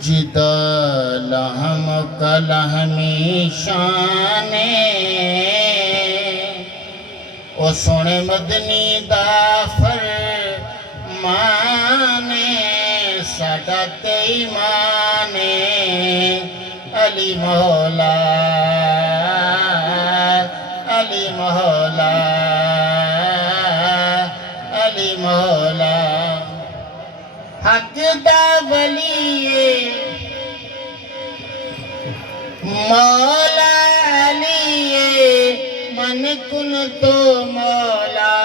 جدا لہم کا لہمی شان او سونے مدنی دا فرمان ساڈا تے ایمان علی مولا علی مولا علی مولا حق دا ولی مولا علی من کن تو مولا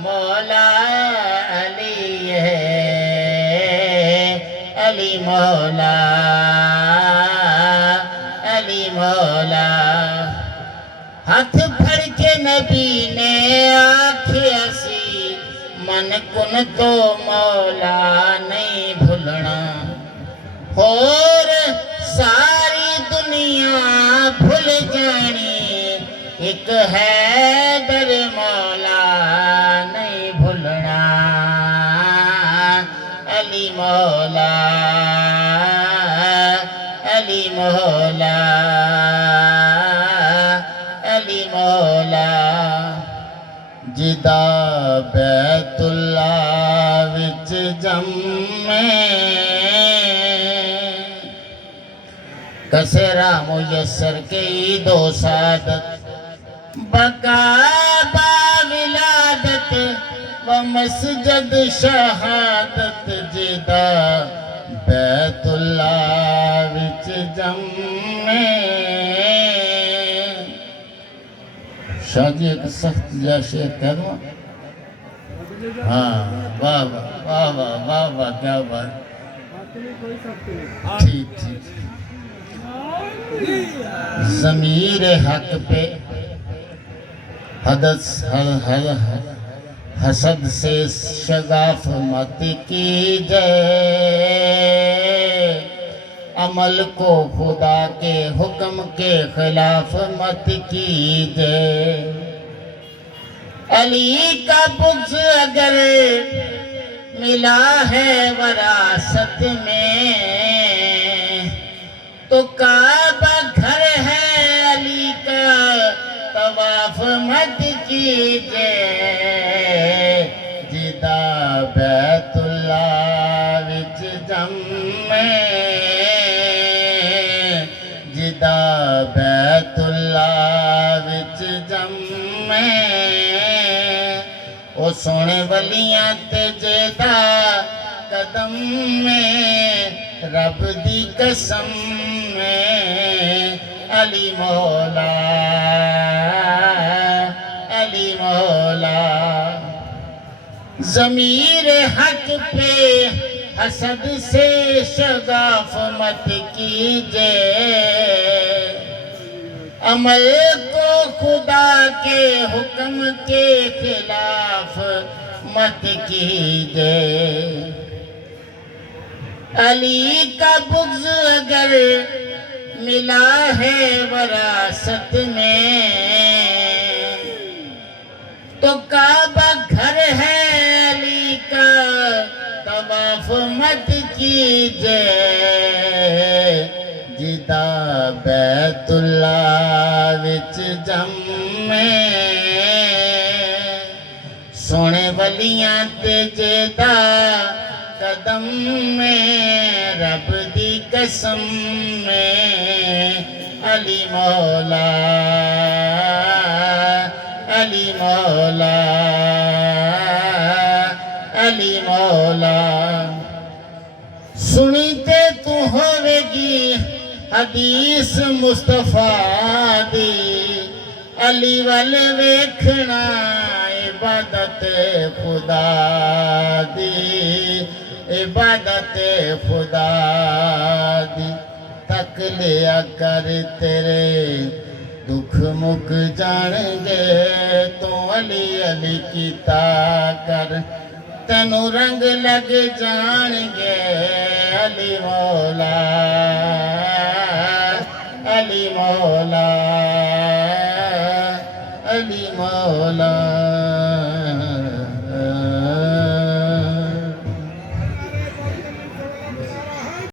مولا علی علی مولا علی مولا ہاتھ پھڑ کے نبی نے آکھیا سی من کن تو مولا نہیں بھولنا اور ساری دنیا بھول جانی ایک حیدر مولا نہیں بھولنا علی مولا علی مولا علی مولا جدا بیت اللہ وچ جمے کسرا میسر کی دو سعادت بکعبہ ولادت و مسجد شہادت جدا بیت اللہ وچ جمے شاہ جی ایک سخت جا شعر کہہ دوں ہاں واہ واہ واہ واہ واہ واہ کیا بات ٹھیک ٹھیک ضمیر حق پہ حسد سے شگاف مت کیجئے عمل کو خدا کے حکم کے خلاف مت کیجئے علی کا بغض اگر ملا ہے وراثت میں تو کعبہ گھر ہے علی کا طواف مت کیجئے جدا بیت اللہ وچ جمے جدا بیت اللہ وچ جمے او سونے ولیاں تے جدا قدم میں رب دی قسم میں علی مولا علی مولا ضمیر حق پہ حسد سے شگاف مت کیجئے عمل کو خدا کے حکم کے خلاف مت کیجئے علی کا بغض اگر ملا ہے وراثت میں تو کعبہ گھر ہے علی کا طواف مت کیجئے جدا بیت اللہ وچ جمے سونے ولیاں تے جدا قدم میں رب دی قسم میں علی مولا علی مولا علی مولا سنی تے تو ہوے گی حدیث مصطفیٰ دی علی والے ویکھنا عبادت خدا دی عبادت خدا دی تک لیا کر تیرے دکھ مک جان گے تو علی علی کیتا کر تینوں رنگ لگ جان گے علی مولا علی مولا علی مولا